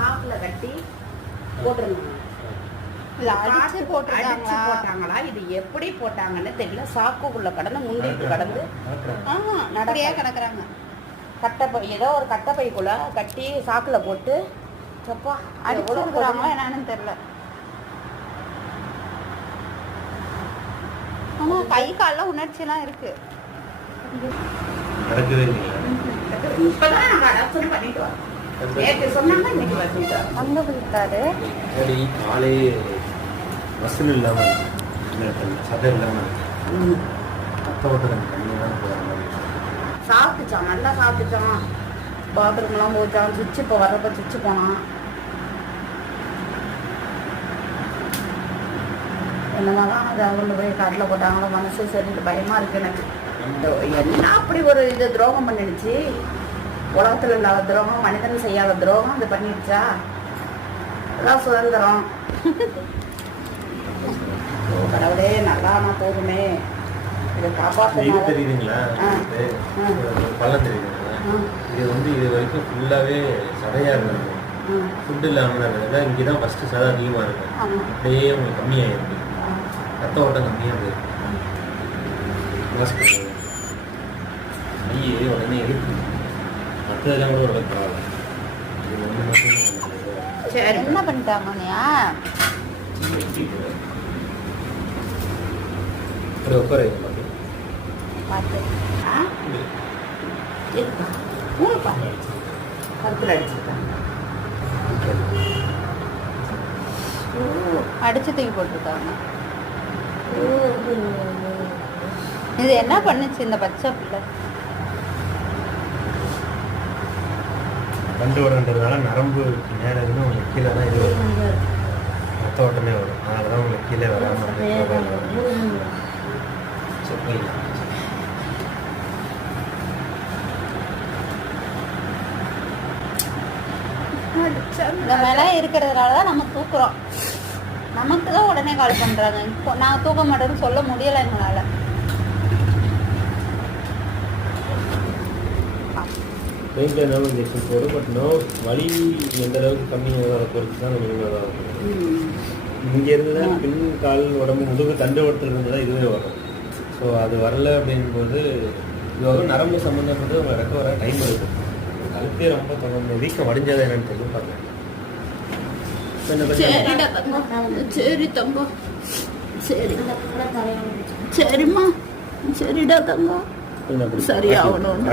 சாக்குல கட்டி போட்டிருந்தாங்க. அடிச்சு போட்டாங்களா இது எப்படி போட்டாங்கன்னு தெரியல. சாக்குக்குள்ள கடந்து முண்டிட்டு கடந்து நடக்கையா கிடக்குறாங்க. கட்டப்பை ஏதோ ஒரு கட்டப்பைக்குள்ள கட்டி சாக்குல போட்டு சப்பா அடிச்சுருக்குறாங்களா என்னன்னு தெரியல. ஆமா கை கால்லாம் உணர்ச்சியெல்லாம் இருக்கு. இப்பதான் நாங்க அடாப்ஷன் பண்ணிட்டு வரோம். நேற்று சொன்னாங்க இன்னைக்கு வந்துட்டு அங்க போயிட்டாரு. காலை வசூல் இல்லாமல் சதை இல்லாமல் சாப்பிட்டுச்சான், நல்லா சாப்பிட்டுச்சான். பாத்ரூம்லாம் போச்சான். சுவிட்சு இப்போ வர்றப்ப சுவிட்சு போனான். என்னதான் அதை கொண்டு போய் காட்டில் போட்டாங்களோ மனசு சரி பயமா இருக்கு எனக்கு. என்ன அப்படி ஒரு இது துரோகம் பண்ணிடுச்சு. உலகத்துல இல்லாத துரோகம், மனிதன் செய்யாத துரோகம் அது பண்ணிடுச்சா? அதான் சுதந்திரம். கடவுளே நல்லா நான் போதுமே இதை காப்பாற்ற தெரியுதுங்களா? பள்ளம் தெரியுதுங்களா? இது வந்து இது வரைக்கும் ஃபுல்லாவே சடையா இருந்தாங்க. ஃபுட் இல்லாமல் இங்கதான் ஃபர்ஸ்ட் சதை அதிகமா இருக்கு. அப்படியே உங்களுக்கு கம்மியாயிருக்கு. ரத்த ஓட்டம் கம்மியாக போயிருக்கு. ஐயே உடனே இருக்கு. மற்றதெல்லாம் கூட உடனே பரவாயில்ல. இது ஒன்று மட்டும் என்ன பண்ணிட்டாங்கண்ணா? உட்கார கருத்துல அடிச்சிருக்காங்க. அடிச்சு தூக்கி போட்டிருக்காங்க. இது என்ன பண்ணுச்சு இந்த பச்சை பிள்ளை? கண்டு உடன்றதுனால நரம்பு நேரம் இருந்து உங்களுக்கு கீழே தான் இது வரும். ரத்த ஓட்டமே வரும். அதனால தான் உங்களுக்கு கீழே வராமல் இந்த மேலே இருக்கிறதுனால தான் நம்ம தூக்குறோம். நமக்கு தான் உடனே கால் பண்ணுறாங்க. இப்போ நான் தூக்க மாட்டேன்னு சொல்ல முடியலை எங்களால். பெயின்லாம் இன்ஜெக்ஷன் போடும். பட் நோ வலி எந்த அளவுக்கு கம்மியாக பொறுத்து தான் மினிமம் இருக்கும். இங்கேருந்து தான் பின் கால் உடம்பு முதுகு தண்டு ஓட்டத்துலேருந்து தான் இதுவே வரும். ஸோ அது வரல அப்படிங்கும்போது இது வரும். நரம்பு சம்மந்தப்பட்டு உங்கள் ரெக்க வர டைம் இருக்கும். கழுத்தே ரொம்ப தொடர்ந்து வீக்கம் வடிஞ்சதை என்னன்னு தெரியும் பார்க்குறேன். சரி தங்கம், சரி சரிம்மா, சரிடா தங்கம், சரியாகணும்.